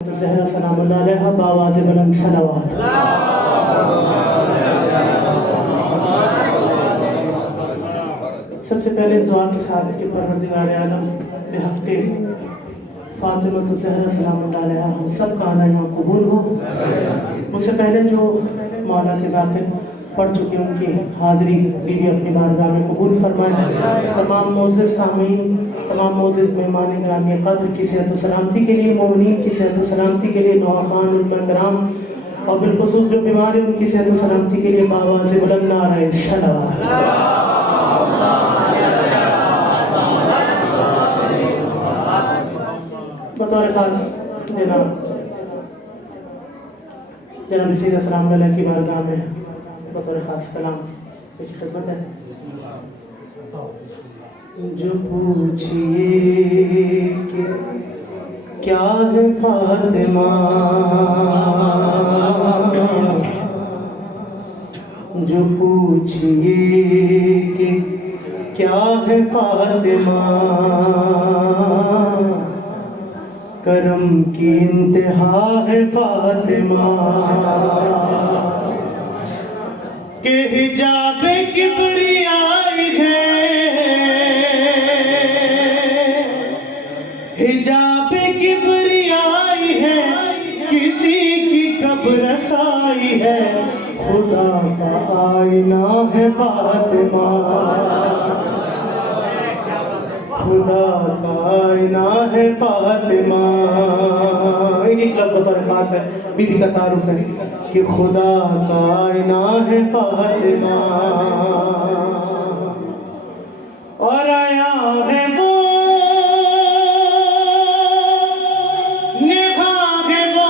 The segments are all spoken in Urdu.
زہرا سلام اللہ علیہ بآواز بلند صلوات۔ سب سے پہلے اس دعا کے ساتھ کہ پروردگار عالم بحق فاطمہ زہرا سلام اللہ علیہ ہم سب کا آنا یہاں قبول ہو۔ مجھ سے پہلے جو مولا کے ذات پڑھ چکے ان کی حاضری بھی اپنی بارگاہ میں قبول فرمائے۔ تمام معزز سامعین، تمام معزز مہمان گرامی قدر کی صحت و سلامتی کے لیے، مومنین کی صحت و سلامتی کے لیے، نوخان علماء کرام اور بالخصوص جو بیمار ہیں ان کی صحت و سلامتی کے لیے بآواز بلند نعرہ صلوات۔ بطور خاص جناب سید سلام علیہ کی بارگاہ میں بطور خاص کلام کی خدمت ہے۔ جو پوچھئے کہ کیا ہے فاطمہ، جو پوچھئے کہ کیا ہے فاطمہ، کرم کی انتہا ہے فاطمہ، کہ حجاب کبریائی ہے، حجاب کبریائی ہے، کسی کی کب رسائی ہے، خدا کا آئینہ ہے فاطمہ، خدا کا آئینہ ہے فاطمہ۔ ایک لفظ بطور خاص ہے، بی بی کا تعارف ہے کہ خدا کا آئینہ ہے فاطمہ، اور آیا ہے وہ نگاہ ہے وہ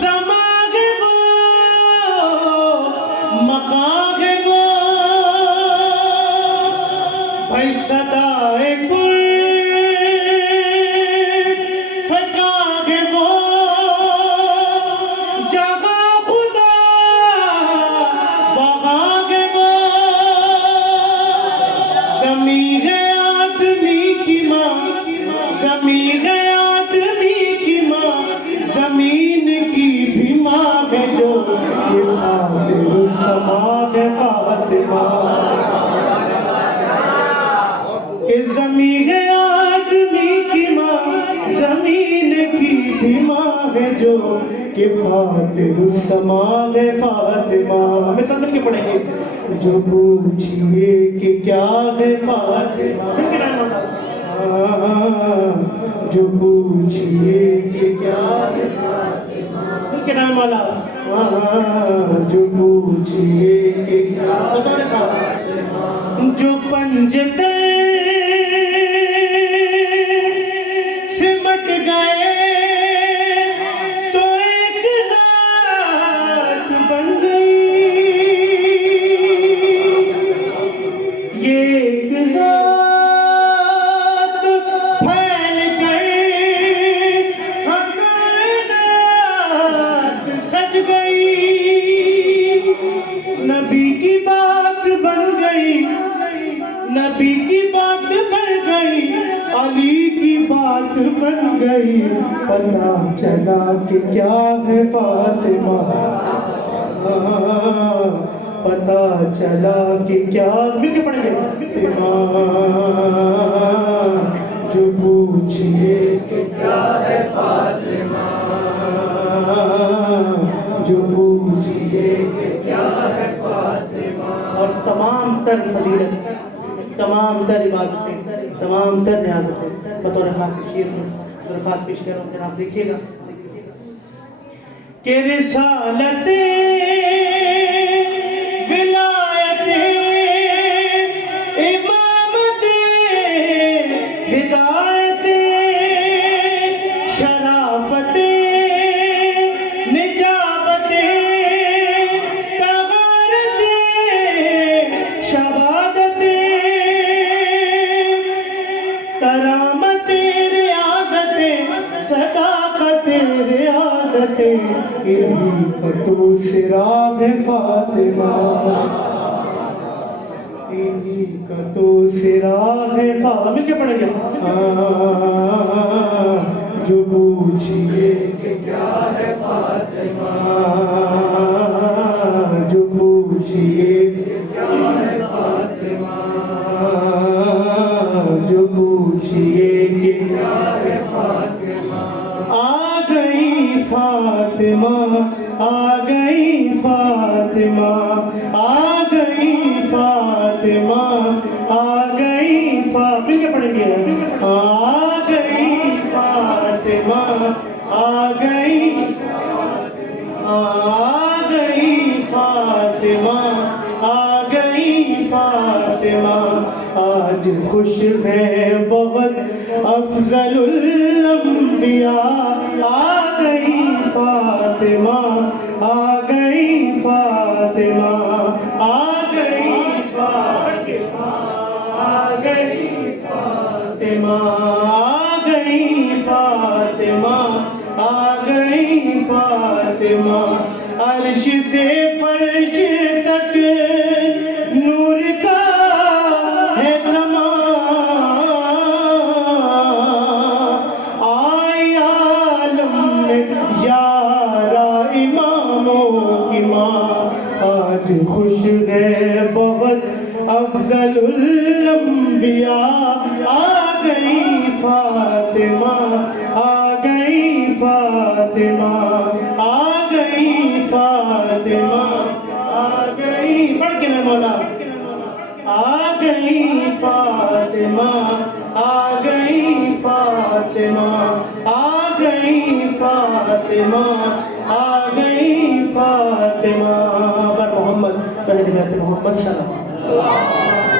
زمان ہے وہ مقام ہے وہ، بھائی صدائے کل فقاہ ہے وہ، جہاں خدا وہاں ہے وہ، زمین ہے آدمی کی ماں، زمین ہے آدمی کی ماں، زمین کی بھی ماں ہے جو کہ فاطر السما ہے فاطمہ، کہ زمین ہے آدمی کی ماں، زمین کی بھی ماں ہے جو کہ فاطر السما ہے فاطمہ۔ ہمیں سب مل کے پڑھیں گے۔ جو پوچھئے کہ کیا ہے فاطمہ، مل کے نام مولا، جو پوچھئے کہ کیا ہے فاطمہ، مل کے نام مولا، جو پوچھئے کہ کیا ہے فاطمہ، جو پنجتے سمٹ گئے تو ایک ذات بن گئی، یہ ایک ذات پھیل گئی، کائنات سج گئی، نبی کی بات بن گئی، نبی کی بات بن گئی، علی کی بات بن گئی، پتہ چلا کہ کیا ہے فاطمہ، پتہ چلا کہ کیا، مل کے پڑھیں گے، جو پوچھئے کہ کیا ہے فاطمہ، جو پوچھئے کہ کیا ہے فاطمہ، اور تمام تر فضیلت، تمام تر عبادتیں، تمام تر ریاضتیں بطور خاص شیر میں درخواست پیش کر رہا ہوں، جناب دیکھیے گا کہ رسالت ولایت امامت ہدایت شرافت نجابت طہارت شہادت کرامت ریاضت صداقت ریاضت، انہی کا تو سراغ فاطمہ، انہی کا تو سراغ فاطمہ، مل کے پڑھیں گے، جو پوچھئے کہ کیا ہے فاطمہ، جو پوچھئے کہ کیا ہے فاطمہ، جو پوچھئے کہ کیا ہے فاطمہ، آ گئی فاطمہ، آ گئی فاطمہ، آ گئی فاطمہ، آ گئی مل کے پڑھیں گے، آ گئی فاطمہ، آ گئی، آ گئی فاطمہ، آ گئی فاطمہ، آج خوش ہے بہت افضل الانبیاء، آ گئی فاطمہ، آ گئی فاطمہ، آ گئی فاطمہ، آ گئی فاطمہ، آ گئی فاطمہ، آ گئی فاطمہ، عرش سے فرش تک نور کا ہے سماں، آئی عالم میں یارا اماموں کی ماں، آج خوش ہے بہت افضل الانبیاء، آ گئی فاطمہ، آ گئی فاطمہ، آ گئی فاطمہ، آ گئی، پڑھ کے میں مولا، آ گئی فاطمہ، آ گئی فاطمہ، آ گئی فاطمہ، آ گئی فاطمہ، بر محمد، بہن بیت محمد صلی اللہ علیہ وسلم۔